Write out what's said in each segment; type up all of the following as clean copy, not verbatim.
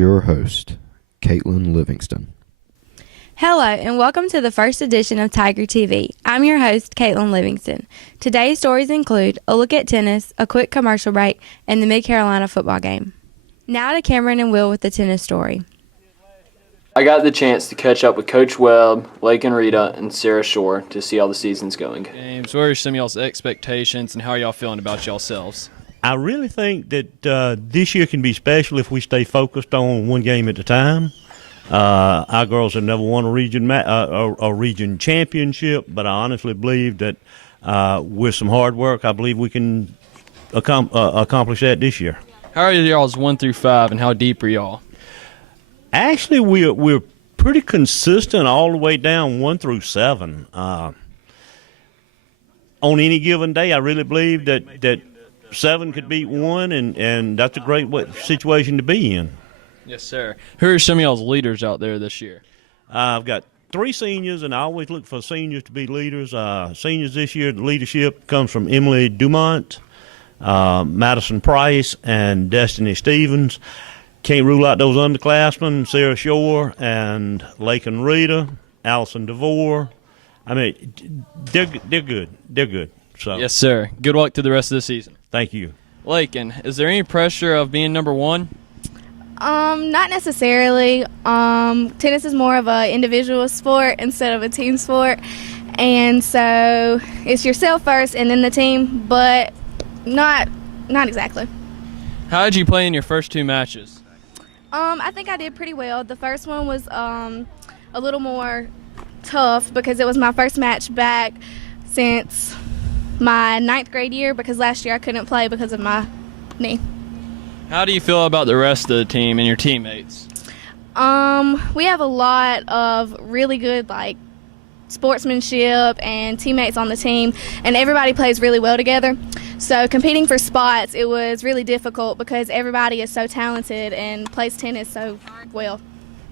your host, Caitlin Livingston. Hello, and welcome to the first edition of Tiger TV. I'm your host, Caitlin Livingston. Today's stories include a look at tennis, a quick commercial break, and the Mid-Carolina football game. Now to Cameron and Will with the tennis story. I got the chance to catch up with Coach Webb, Lake and Rita, and Sarah Shore to see how the season's going. James, what are some of y'all's expectations, and how are y'all feeling about yourselves? I really think that this year can be special if we stay focused on one game at a time. Our girls have never won a region championship, but I honestly believe that with some hard work, I believe we can accomplish that this year. How are y'all's 1 through 5, and how deep are y'all? Actually, we're pretty consistent all the way down 1 through 7. On any given day, I really believe that 7 could beat 1, and that's a great situation to be in. Yes, sir. Who are some of y'all's leaders out there this year? I've got 3 seniors, and I always look for seniors to be leaders. Seniors this year, the leadership comes from Emily Dumont, Madison Price, and Destiny Stevens. Can't rule out those underclassmen, Sarah Shore and Lake and Rita, Allison DeVore. I mean, they're good. They're good. So Yes, sir. Good luck to the rest of the season. Thank you. Lakin, is there any pressure of being number 1? Not necessarily. Tennis is more of an individual sport instead of a team sport, and so it's yourself first and then the team, but not exactly. How did you play in your first 2 matches? I think I did pretty well. The first one was a little more tough because it was my first match back since my 9th grade year, because last year I couldn't play because of my knee. How do you feel about the rest of the team and your teammates? We have a lot of really good, sportsmanship and teammates on the team, and everybody plays really well together. So competing for spots, it was really difficult because everybody is so talented and plays tennis so well.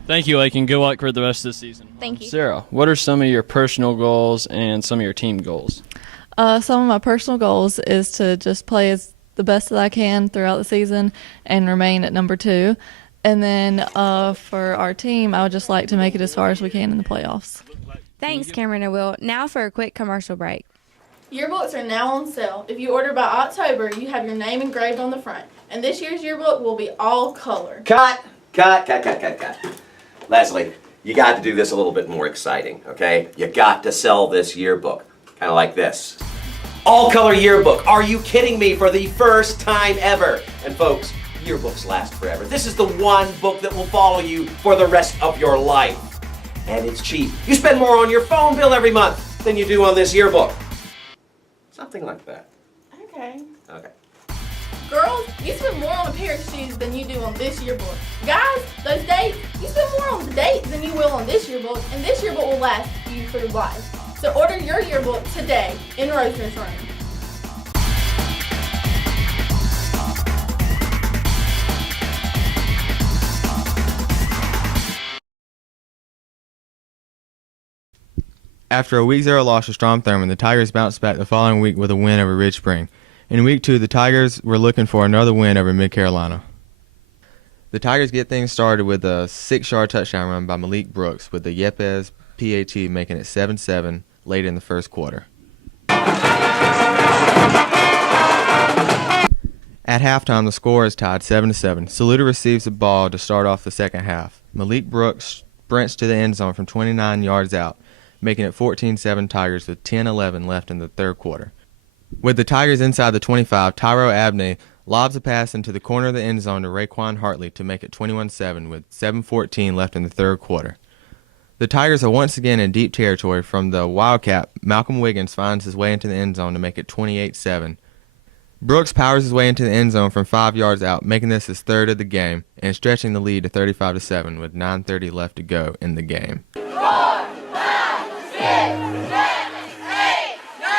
Thank you, Lakin. Good luck for the rest of the season. Thank you. Sarah, what are some of your personal goals and some of your team goals? Some of my personal goals is to just play as the best that I can throughout the season and remain at number 2. And then for our team, I would just like to make it as far as we can in the playoffs. Thanks, Cameron and Will. Now for a quick commercial break. Yearbooks are now on sale. If you order by October, you have your name engraved on the front. And this year's yearbook will be all color. Cut. Leslie, you got to do this a little bit more exciting, okay? You got to sell this yearbook. Kind of like this. All color yearbook. Are you kidding me? For the first time ever. And folks, yearbooks last forever. This is the one book that will follow you for the rest of your life. And it's cheap. You spend more on your phone bill every month than you do on this yearbook. Something like that. Okay. Okay. Girls, you spend more on a pair of shoes than you do on this yearbook. Guys, those dates, you spend more on the dates than you will on this yearbook, and this yearbook will last you through life. So order your yearbook today in Rosener's Room. After a week 0 loss to Strom Thurmond, the Tigers bounced back the following week with a win over Ridge Spring. In week 2, the Tigers were looking for another win over Mid-Carolina. The Tigers get things started with a 6-yard touchdown run by Malik Brooks, with the Yepes PAT making it 7-7 late in the first quarter. At halftime, the score is tied 7-7. Saluda receives the ball to start off the second half. Malik Brooks sprints to the end zone from 29 yards out, making it 14-7 Tigers with 10-11 left in the third quarter. With the Tigers inside the 25, Tyro Abney lobs a pass into the corner of the end zone to Raekwon Hartley to make it 21-7 with 7:14 left in the third quarter. The Tigers are once again in deep territory. From the Wildcat, Malcolm Wiggins finds his way into the end zone to make it 28-7. Brooks powers his way into the end zone from 5 yards out, making this his third of the game and stretching the lead to 35-7 with 9:30 left to go in the game. 4, 5, 6, 7, 8, 9,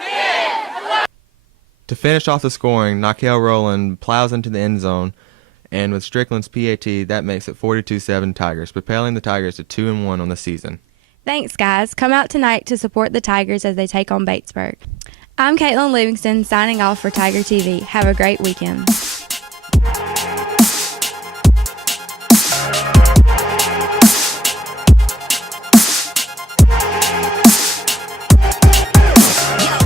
10. To finish off the scoring, Nakel Rowland plows into the end zone, and with Strickland's PAT, that makes it 42-7 Tigers, propelling the Tigers to 2-1 on the season. Thanks, guys. Come out tonight to support the Tigers as they take on Batesburg. I'm Caitlin Livingston signing off for Tiger TV. Have a great weekend.